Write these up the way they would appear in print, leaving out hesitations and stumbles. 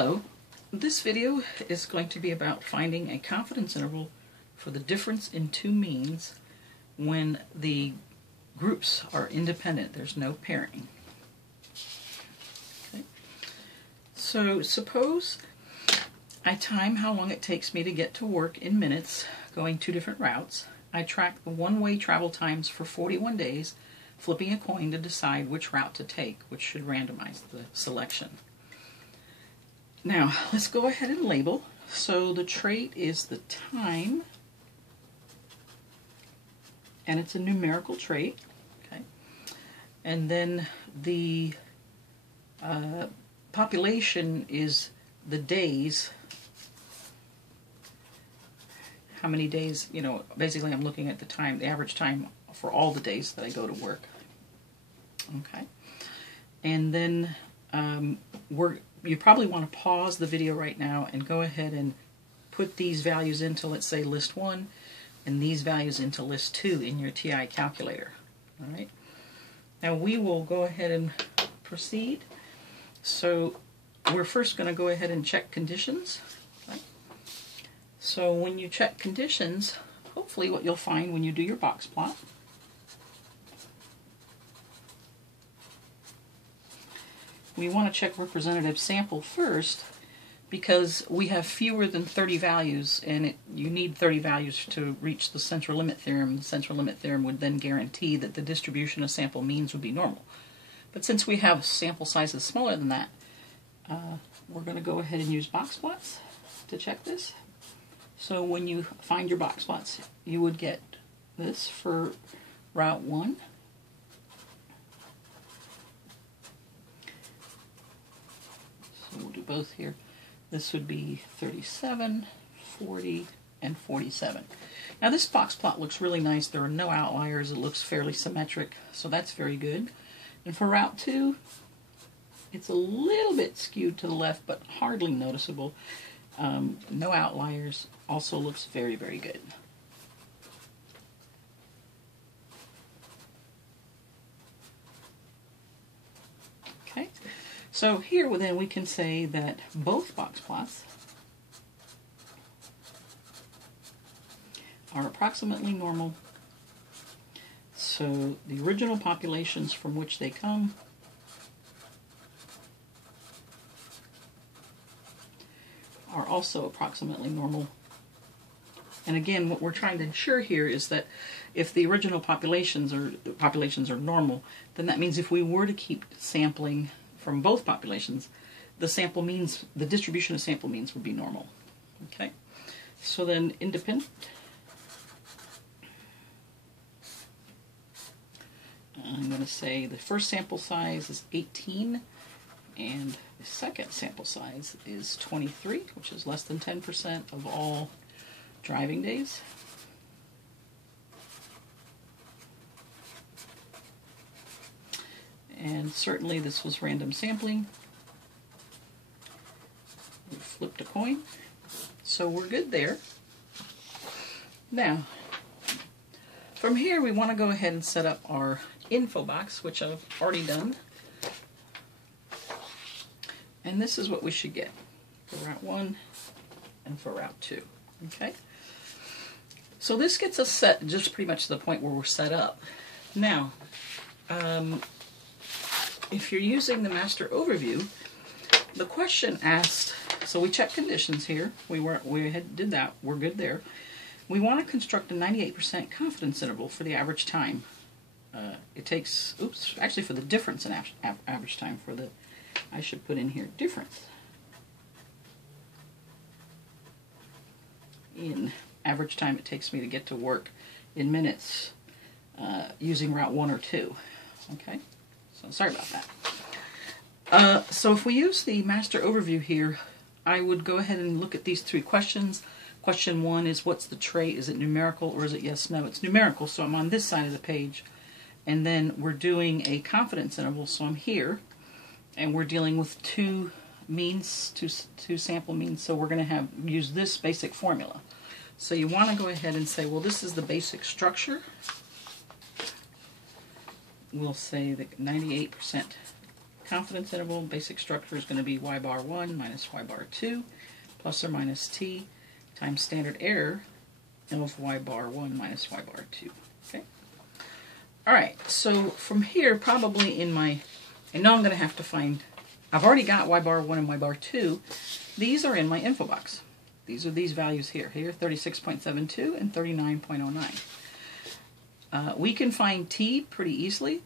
Hello, this video is going to be about finding a confidence interval for the difference in two means when the groups are independent. There's no pairing. Okay. So suppose I time how long it takes me to get to work in minutes going two different routes. I track the one-way travel times for 41 days, flipping a coin to decide which route to take, which should randomize the selection. Now, let's go ahead and label. So the trait is the time, and it's a numerical trait. Okay, and then the population is the days. How many days, basically I'm looking at the time, the average time for all the days that I go to work. Okay, and then you probably want to pause the video right now and go ahead and put these values into, let's say, list 1, and these values into list 2 in your TI calculator. All right. Now we will go ahead and proceed. So we're first going to go ahead and check conditions. Okay. So when you check conditions, hopefully what you'll find when you do your box plot, we want to check representative sample first because we have fewer than 30 values, and you need 30 values to reach the central limit theorem. The central limit theorem would then guarantee that the distribution of sample means would be normal. But since we have sample sizes smaller than that, we're going to go ahead and use box plots to check this. So when you find your box plots, you would get this for route 1. We'll do both here. This would be 37, 40, and 47. Now this box plot looks really nice. There are no outliers. It looks fairly symmetric, so that's very good. And for route 2, it's a little bit skewed to the left, but hardly noticeable. No outliers. Also looks very, very good. Okay. So here then we can say that both box plots are approximately normal. So the original populations from which they come are also approximately normal. And again, what we're trying to ensure here is that if the original populations are normal, then that means if we were to keep sampling from both populations, the sample means, the distribution of sample means would be normal. Okay, so then independent. I'm going to say the first sample size is 18, and the second sample size is 23, which is less than 10% of all driving days. And certainly this was random sampling. We flipped a coin. So we're good there. Now, from here we want to go ahead and set up our info box, which I've already done. And this is what we should get for route 1 and for route 2. Okay? So this gets us set just pretty much to the point where we're set up. Now, if you're using the master overview, the question asked, so we checked conditions here, we did that, we're good there. We want to construct a 98% confidence interval for the average time. It takes, actually for the difference in average time, I should put in here difference in average time it takes me to get to work in minutes using route 1 or 2. Okay? So sorry about that. So if we use the master overview here, I would go ahead and look at these 3 questions. Question 1 is, what's the trait? Is it numerical or is it yes, no? It's numerical, so I'm on this side of the page. And then we're doing a confidence interval, so I'm here. And we're dealing with 2 means, two sample means, so we're going to use this basic formula. So you want to go ahead and say, well, this is the basic structure. We'll say that 98% confidence interval, basic structure is going to be y bar 1 minus y bar 2 plus or minus t times standard error of y bar 1 minus y bar 2. Okay. All right, so from here, probably in my, I know I'm going to have to find, I've already got y bar 1 and y bar 2. These are in my info box. These are these values here. Here, 36.72 and 39.09. We can find t pretty easily.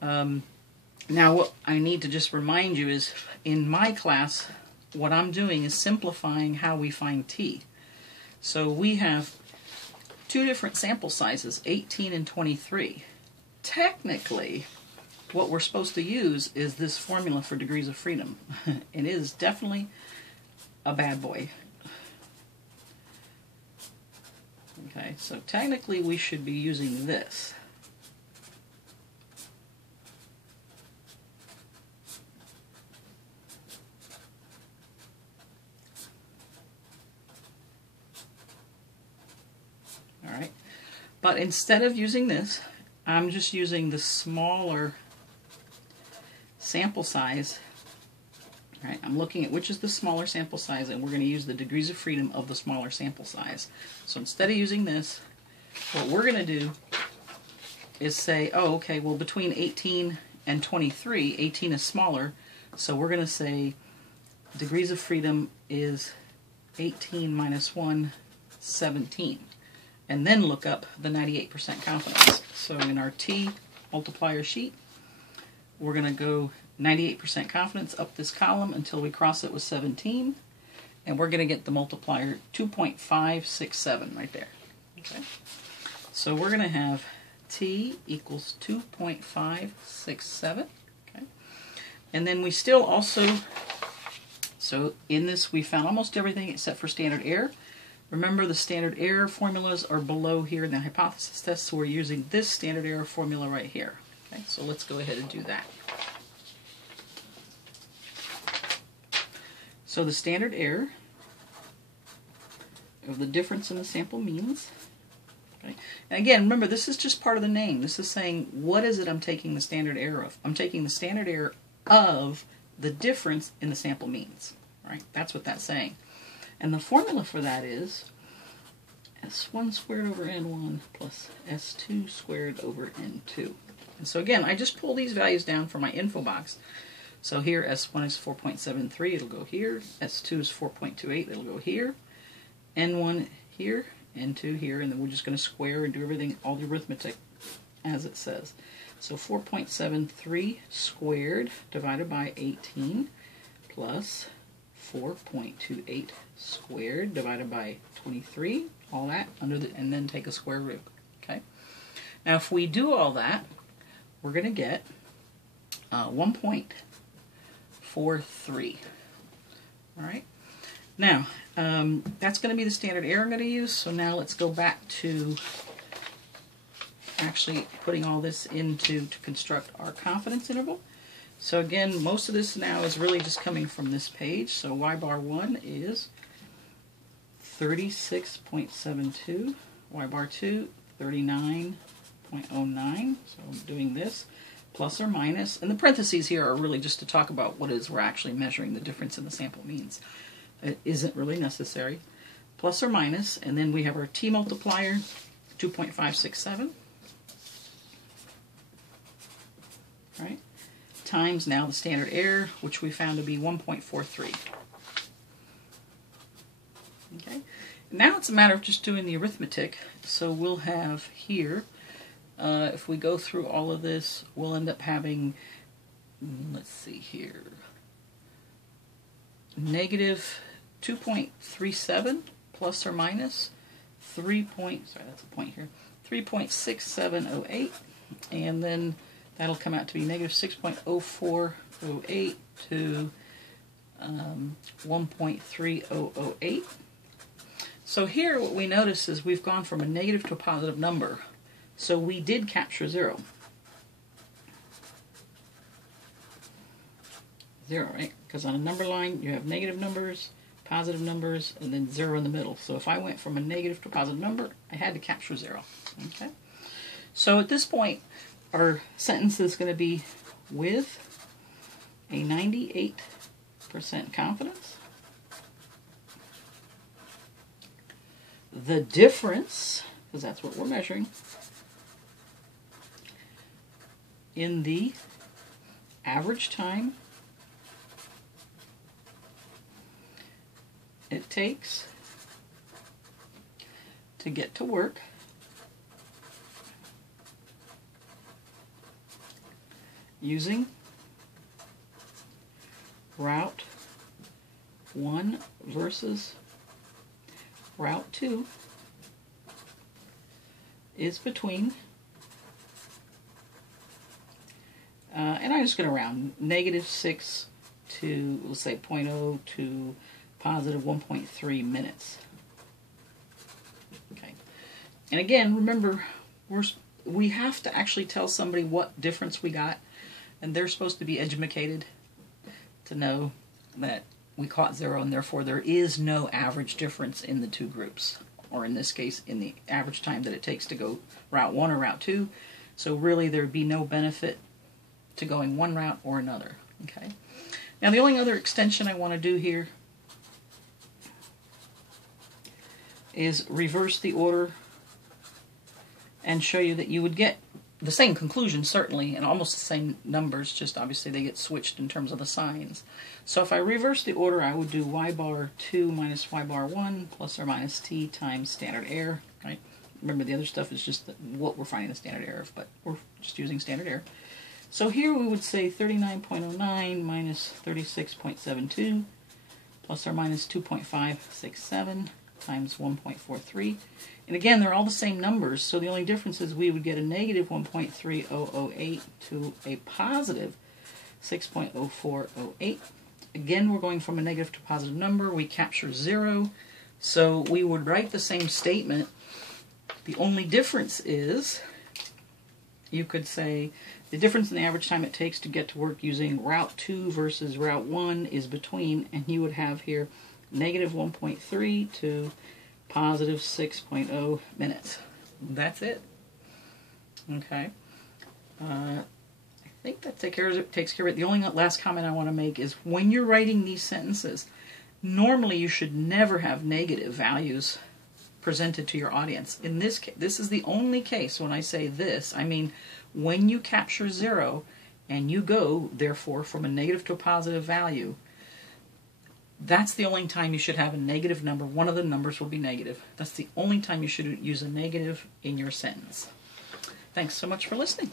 Now, what I need to just remind you is, in my class, what I'm doing is simplifying how we find t. So we have two different sample sizes, 18 and 23. Technically, what we're supposed to use is this formula for degrees of freedom. It is definitely a bad boy. Okay, so technically we should be using this. All right, but instead of using this, I'm just using the smaller sample size. All right, I'm looking at which is the smaller sample size, and we're going to use the degrees of freedom of the smaller sample size. So instead of using this, what we're going to do is say, oh, okay, well, between 18 and 23, 18 is smaller, so we're going to say degrees of freedom is 18 minus 1, 17. And then look up the 98% confidence. So in our T multiplier sheet, we're going to go 98% confidence up this column until we cross it with 17. And we're going to get the multiplier 2.567 right there. Okay. So we're going to have T equals 2.567. Okay. And then we still also, so in this we found almost everything except for standard error. Remember, the standard error formulas are below here in the hypothesis test, so we're using this standard error formula right here. Okay, so let's go ahead and do that. So the standard error of the difference in the sample means. Okay, and again, remember, this is just part of the name. This is saying, what is it I'm taking the standard error of? I'm taking the standard error of the difference in the sample means. Right? That's what that's saying. And the formula for that is S1 squared over N1 plus S2 squared over N2. And so again, I just pull these values down from my info box. So here S1 is 4.73, it'll go here. S2 is 4.28, it'll go here. N1 here, N2 here, and then we're just going to square and do everything, all the arithmetic as it says. So 4.73 squared divided by 18 plus 4.28 squared divided by 23, all that under the, and then take a square root. Okay. Now, if we do all that, we're going to get 1.43. All right. Now, that's going to be the standard error I'm going to use. So now let's go back to actually putting all this into to construct our confidence interval. So again, most of this now is really just coming from this page. So y bar 1 is 36.72, y bar 2, 39.09. So I'm doing this, plus or minus. And the parentheses here are really just to talk about what it is we're actually measuring, the difference in the sample means. It isn't really necessary. Plus or minus, and then we have our T multiplier, 2.567. Right? Times now the standard error, which we found to be 1.43. Okay, now it's a matter of just doing the arithmetic. So we'll have here, if we go through all of this, we'll end up having, let's see here, negative 2.37 plus or minus 3.6708, and then that'll come out to be negative 6.0408 to 1.3008. So here what we notice is we've gone from a negative to a positive number. So we did capture 0. 0, right? Because on a number line you have negative numbers, positive numbers, and then 0 in the middle. So if I went from a negative to a positive number, I had to capture 0. Okay. So at this point, our sentence is going to be with a 98% confidence. The difference, because that's what we're measuring, in the average time it takes to get to work using Route 1 versus Route 2 is between, and I'm just going to round, -6 to, let's say, 0.0 to positive 1.3 minutes. Okay. And again, remember, we have to actually tell somebody what difference we got, and they're supposed to be educated to know that we caught 0, and therefore there is no average difference in the two groups, or in this case, in the average time that it takes to go Route 1 or Route 2. So really, there'd be no benefit to going one route or another. Okay. Now, the only other extension I want to do here is reverse the order and show you that you would get the same conclusion, certainly, and almost the same numbers, just obviously they get switched in terms of the signs. So if I reverse the order, I would do y bar 2 minus y bar 1 plus or minus t times standard error, right? Remember, the other stuff is just what we're finding the standard error of, but we're just using standard error. So here we would say 39.09 minus 36.72 plus or minus 2.567 times 1.43. And again, they're all the same numbers, so the only difference is we would get a negative 1.3008 to a positive 6.0408. Again, we're going from a negative to a positive number. We capture 0, so we would write the same statement. The only difference is, you could say, the difference in the average time it takes to get to work using Route 2 versus Route 1 is between, and you would have here negative 1.3 to positive 6.0 minutes. That's it. Okay. I think that takes care of it. The only last comment I want to make is when you're writing these sentences, normally you should never have negative values presented to your audience. In this case, this is the only case when I say this. I mean, when you capture 0 and you go, therefore, from a negative to a positive value, that's the only time you should have a negative number. One of the numbers will be negative. That's the only time you should use a negative in your sentence. Thanks so much for listening.